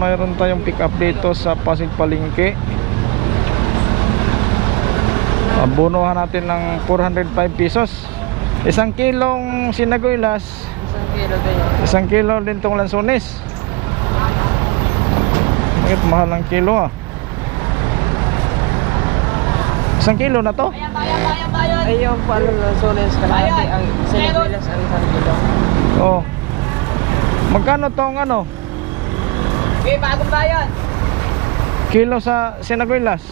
mayroon tayong pick up dito sa Pasig Palengke. Abunuhan natin ng 405 pesos. Isang kilong sinagoylas, Isang kilo tayo. isang kilo din tong lansones. Bakit mahal ang kilo ah? Isang kilo na to? Ay, yung paano lang soles kalahati ang sinigilas ang isang kilo. Oh. Magkano tong ano? Okay, bagong bayan. Kilo sa sinagoylas?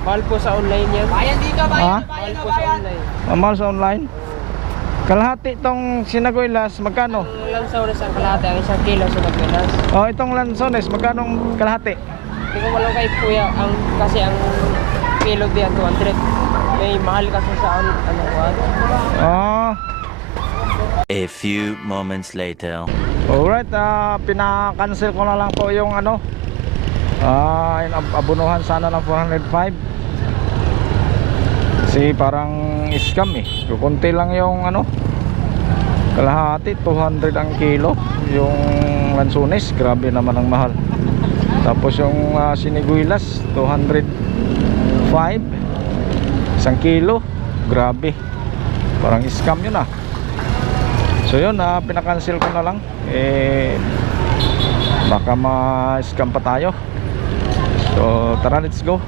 Mahal po sa online yan. Bayan dito, Ha? Mahal po sa online. Mahal sa online? Kalahati tong sinagoylas, magkano? Ang lang soles ang kalahati ang isang kilo sa nagbilas. Oh, itong lansones, magkano ang kalahati? Hindi ko walang kay kuya ang kasi ang kilo diyan 200. May mahal kasi sa ano ano what? Ah, A few moments later. Alright, ah, pinaka-cancel ko na lang po yung ano. Ab- abunuhan sana ng 405. Kasi parang scam eh. Kukunti lang yung ano. Kalahati, 200 ang kilo. Yung lansones, grabe naman ang mahal. Tapos yung ah, siniguilas, 205. Isang kilo, grabe. Parang scam yun ah. So yun, ah, pinakancel ko na lang. Eh, baka ma-scam pa tayo. So tara, let's go.